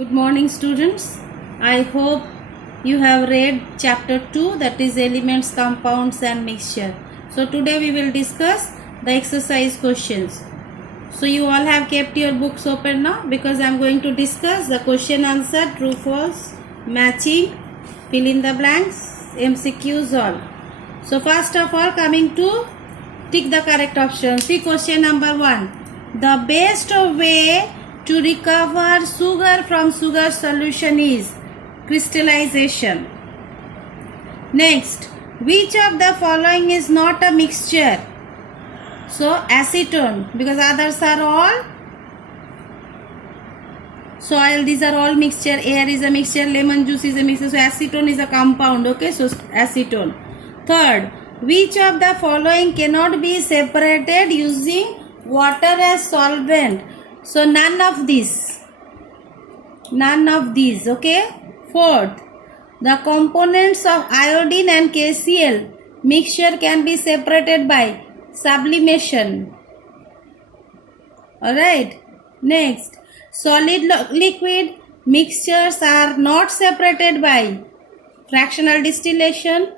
Good morning, students. I hope you have read chapter 2, that is elements, compounds and mixture. So today we will discuss the exercise questions. So you all have kept your books open now because I am going to discuss the question answer, true, false, matching, fill in the blanks, MCQs all. So first of all, coming to tick the correct option. See question number 1. The best way to recover sugar from sugar solution is crystallization. Next, which of the following is not a mixture? So acetone, because others are all soil, these are all mixture, air is a mixture, lemon juice is a mixture, so acetone is a compound, okay, so acetone. Third, which of the following cannot be separated using water as solvent? So none of these, okay. Fourth, the components of iodine and KCl mixture can be separated by sublimation. Alright, next, solid liquid mixtures are not separated by fractional distillation.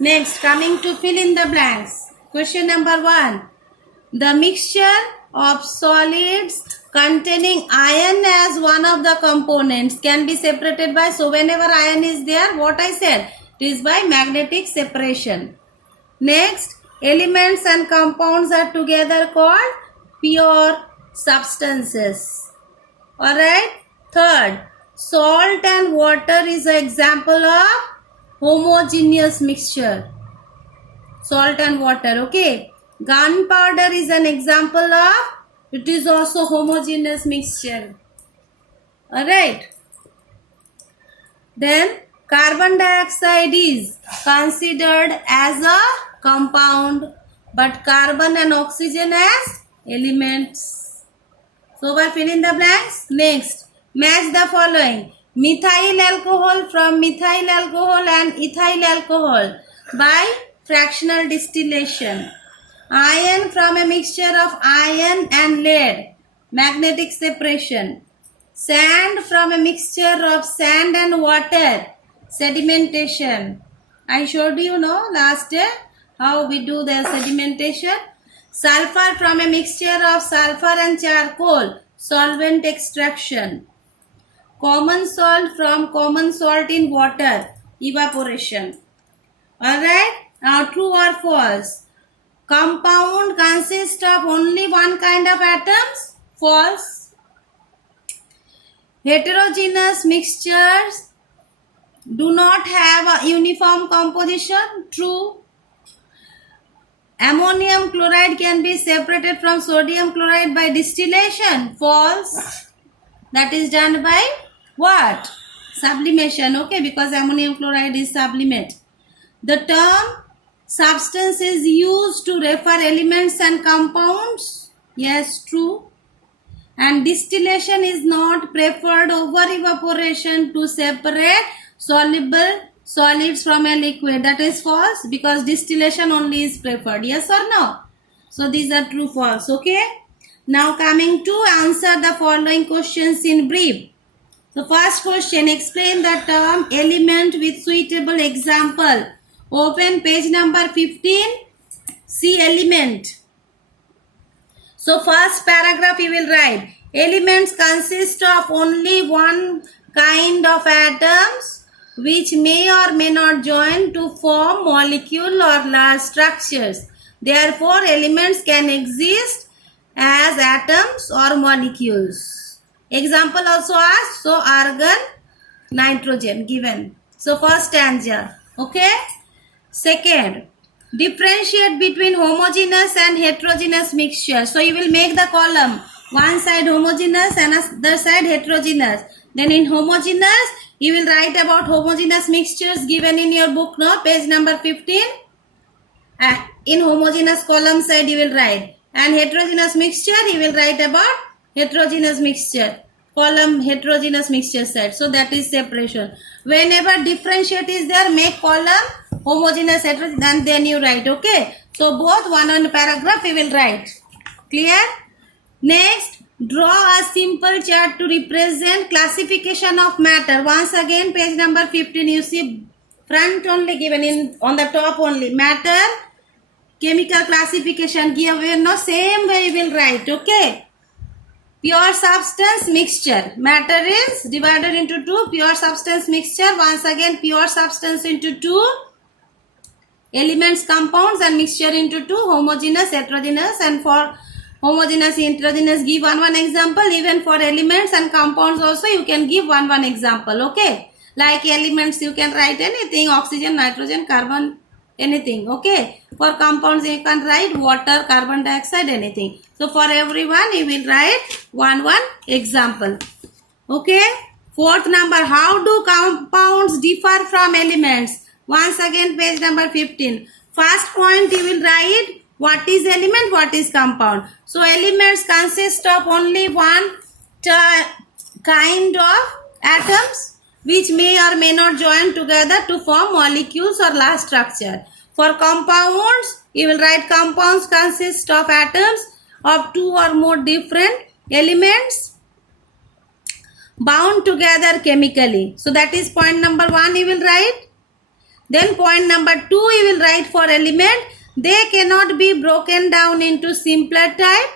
Next, coming to fill in the blanks. Question number 1. The mixture of solids containing iron as one of the components can be separated by, so whenever iron is there, what I said, it is by magnetic separation. Next, elements and compounds are together called pure substances. Alright. Third, salt and water is an example of homogeneous mixture. Salt and water, okay. Gunpowder is an example of, it is also homogeneous mixture. Alright. Then carbon dioxide is considered as a compound, but carbon and oxygen as elements. So we fill in the blanks. Next, match the following. Methyl alcohol from methyl alcohol and ethyl alcohol by fractional distillation. Iron from a mixture of iron and lead, magnetic separation. Sand from a mixture of sand and water, sedimentation. I showed you last day how we do the sedimentation. Sulfur from a mixture of sulfur and charcoal, solvent extraction. Common salt from common salt in water, evaporation. Alright, now true or false? Compound consists of only one kind of atoms? False. Heterogeneous mixtures do not have a uniform composition? True. Ammonium chloride can be separated from sodium chloride by distillation? False. That is done by what? Sublimation, okay, because ammonium chloride is sublimate. The term substance is used to refer elements and compounds? Yes, true. And distillation is not preferred over evaporation to separate soluble solids from a liquid. That is false, because distillation only is preferred. Yes or no? So these are true, false, okay. Now coming to answer the following questions in brief. So first question, explain the term element with suitable example. Open page number 15. See element. So first paragraph you will write, elements consist of only one kind of atoms which may or may not join to form molecule or large structures. Therefore, elements can exist as atoms or molecules. Example also asked, so argon, nitrogen given. So first stanza, okay. Second, differentiate between homogeneous and heterogeneous mixture. So you will make the column, one side homogeneous and other side heterogeneous. Then in homogeneous, you will write about homogeneous mixtures given in your book, no? Page number 15. In homogeneous column side you will write. And heterogeneous mixture, you will write about heterogeneous mixture. Column heterogeneous mixture side. So that is separation. Whenever differentiate is there, make column homogeneous, heterogeneous, and then you write, okay. So both one paragraph we will write. Clear? Next, Draw a simple chart to represent classification of matter. Once again, page number 15, you see front only given in on the top only. Matter, chemical classification given, no, same way we will write, okay. Pure substance mixture. Matter is divided into two. Pure substance mixture. Once again, pure substance into two. Elements, compounds, and mixture into two. Homogeneous, heterogeneous, and for homogeneous, heterogeneous, give one example. Even for elements and compounds also, you can give one example. Okay. Like elements, you can write anything. Oxygen, nitrogen, carbon, anything. Okay. For compounds, you can write water, carbon dioxide, anything. So for everyone, you will write one example. Okay. Fourth number, how do compounds differ from elements? Once again, page number 15. First point, you will write what is element, what is compound. So elements consist of only one kind of atoms which may or may not join together to form molecules or large structure. For compounds, you will write compounds consist of atoms of two or more different elements bound together chemically. So that is point number 1 you will write. Then point number 2 you will write for element. They cannot be broken down into simpler type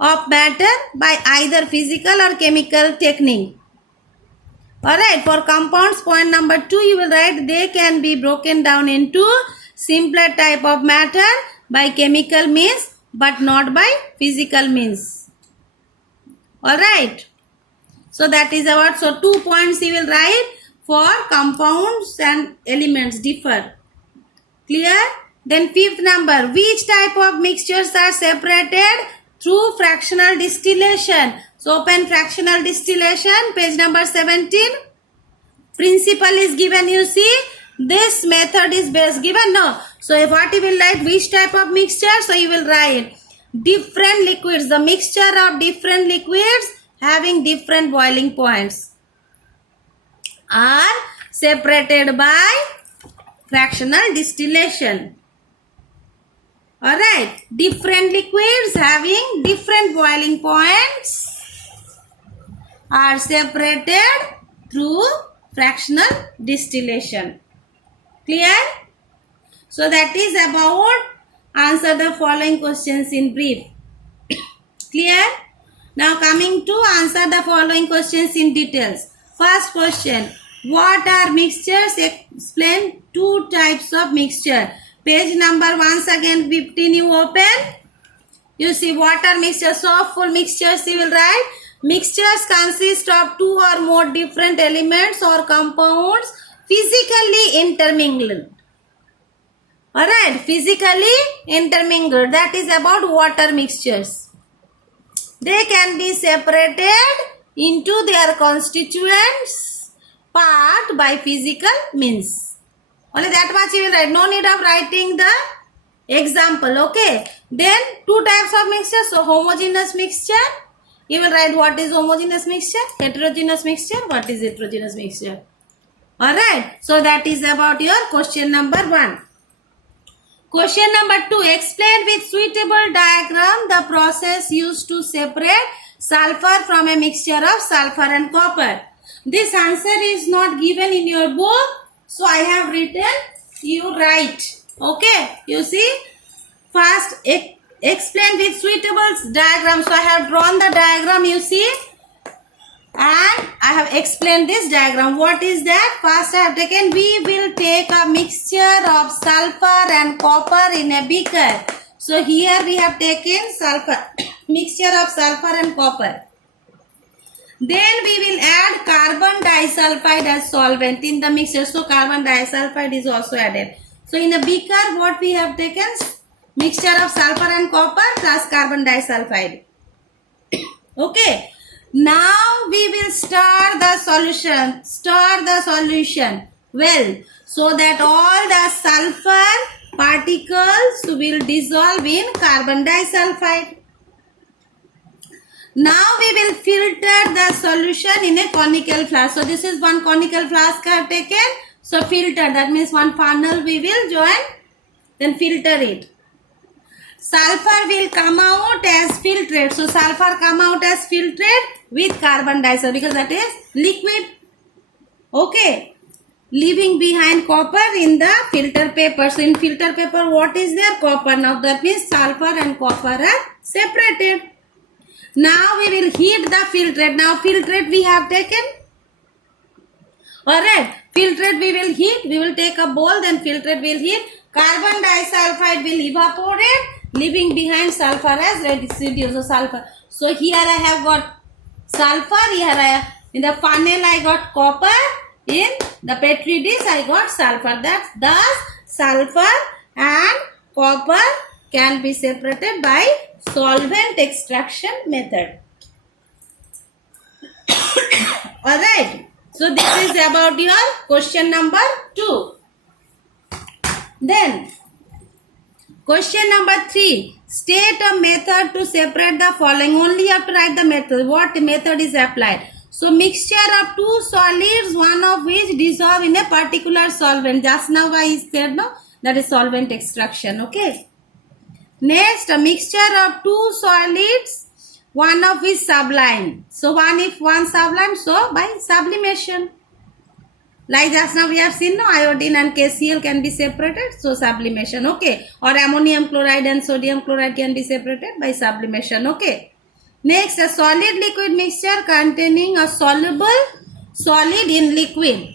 of matter by either physical or chemical technique. Alright, for compounds, point number 2 you will write they can be broken down into simpler type of matter by chemical means but not by physical means. Alright, so that is about, so 2 points you will write for compounds and elements differ. Clear? Then fifth number, which type of mixtures are separated through fractional distillation? So open fractional distillation, page number 17. Principle is given, you see. This method is best given, no. So if what you will write, which type of mixture? So you will write different liquids, the mixture of different liquids having different boiling points are separated by fractional distillation. Alright, different liquids having different boiling points are separated through fractional distillation. Clear? So that is about answer the following questions in brief. Clear? Now coming to answer the following questions in details. First question, what are mixtures? Explain 2 types of mixture. Page number once again 15 you open. You see what are mixtures? Soft full mixtures you will write. Mixtures consist of 2 or more different elements or compounds physically intermingled. Alright, physically intermingled. That is about water mixtures. They can be separated into their constituents part by physical means. Only that much you will write. No need of writing the example. Okay. Then 2 types of mixture. So homogeneous mixture. You will write what is homogeneous mixture. Heterogeneous mixture. What is heterogeneous mixture. Alright. So that is about your question number 1. Question number 2. Explain with suitable diagram the process used to separate sulfur from a mixture of sulfur and copper. This answer is not given in your book. So I have written, you write. Okay. You see. First explain with suitable diagram. So I have drawn the diagram, you see. And I have explained this diagram. What is that? First I have taken, we will take a mixture of sulfur and copper in a beaker. So here we have taken sulfur, mixture of sulfur and copper. Then we will add carbon disulfide as solvent in the mixture. So carbon disulfide is also added. So in a beaker what we have taken? Mixture of sulfur and copper plus carbon disulfide. Okay. Now we will stir the solution. Stir the solution well so that all the sulfur particles will dissolve in carbon disulfide. Now we will filter the solution in a conical flask. So this is one conical flask I have taken. So filter, that means one funnel we will join, then filter it. sulfur will come out as filtrate. So sulfur come out as filtrate with carbon dioxide because that is liquid. Okay. Leaving behind copper in the filter paper. So in filter paper what is there? Copper. Now that means sulfur and copper are separated. Now we will heat the filtrate. Now filtrate we have taken. Alright. Filtrate we will heat. We will take a bowl, then filtrate will heat. Carbon disulfide will evaporate, leaving behind sulfur as residue. So sulfur. So here I have got sulfur. Here I have, in the funnel I got copper. In the petri dish I got sulfur. That's thus sulfur and copper can be separated by solvent extraction method. Alright. So this is about your question number 2. Then question number 3. State a method to separate the following. Only you have to write the method. What method is applied? So mixture of two solids, one of which dissolve in a particular solvent. Just now I said no, that is solvent extraction. Okay. Next, a mixture of two solids, one of which sublime. So one sublime, so by sublimation. Like just now we have seen no, iodine and KCl can be separated, so sublimation. Okay. Or ammonium chloride and sodium chloride can be separated by sublimation. Okay. Next, a solid liquid mixture containing a soluble solid in liquid.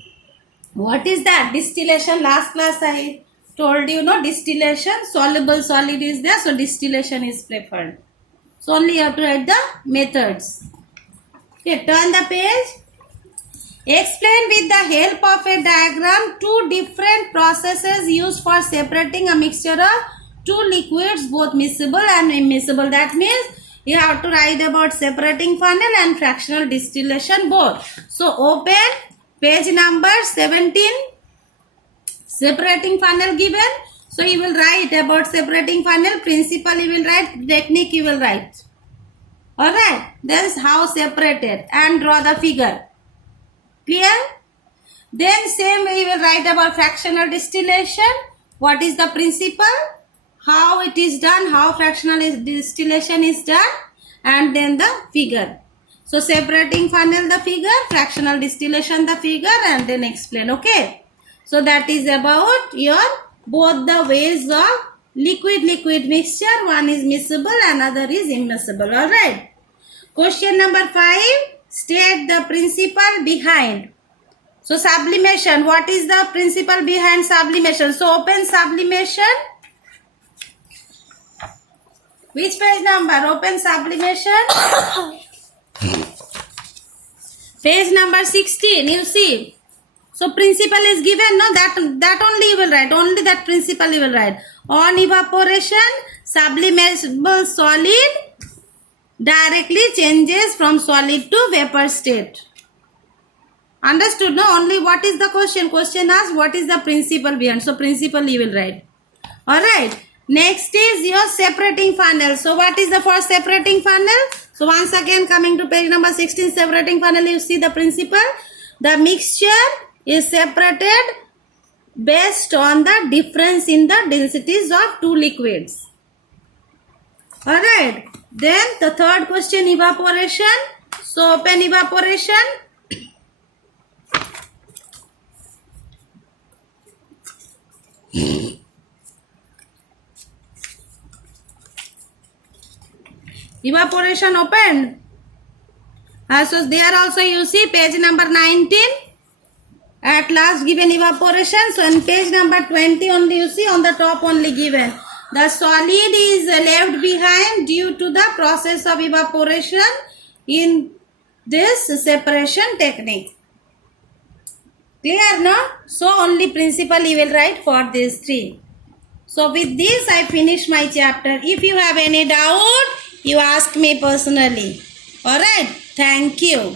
What is that? Distillation. Last class I told you, no, distillation. Soluble solid is there, so distillation is preferred. So only you have to write the methods. Okay, turn the page. Explain with the help of a diagram two different processes used for separating a mixture of two liquids, both miscible and immiscible. That means you have to write about separating funnel and fractional distillation both. So open page number 17. Separating funnel given. So you will write about separating funnel. Principle you will write. Technique you will write. Alright. Then how separated and draw the figure. Clear? Then same way you will write about fractional distillation. What is the principle? How it is done, how fractional distillation is done, and then the figure. So separating funnel the figure, fractional distillation the figure, and then explain. Okay. So that is about your both the ways of liquid mixture. One is miscible, another is immiscible. Alright. Question number 5. State the principle behind. So sublimation. What is the principle behind sublimation? So open sublimation. Which page number? Open sublimation. Page number 16. You see. So principle is given. No, that only you will write. Only that principle you will write. On evaporation, sublimable solid directly changes from solid to vapor state. Understood? No, only what is the question? Question asks what is the principle behind. So principle you will write. Alright. Next is your separating funnel. So what is the first separating funnel? So once again coming to page number 16, separating funnel, you see the principle. The mixture is separated based on the difference in the densities of two liquids. Alright. Then the third question, evaporation. So open evaporation. Evaporation opened. So there also you see page number 19. At last given evaporation. So on page number 20 only you see on the top only given. The solid is left behind due to the process of evaporation in this separation technique. Clear, no? So only principle you will write for these three. So with this I finish my chapter. If you have any doubt, you ask me personally. Alright. Thank you.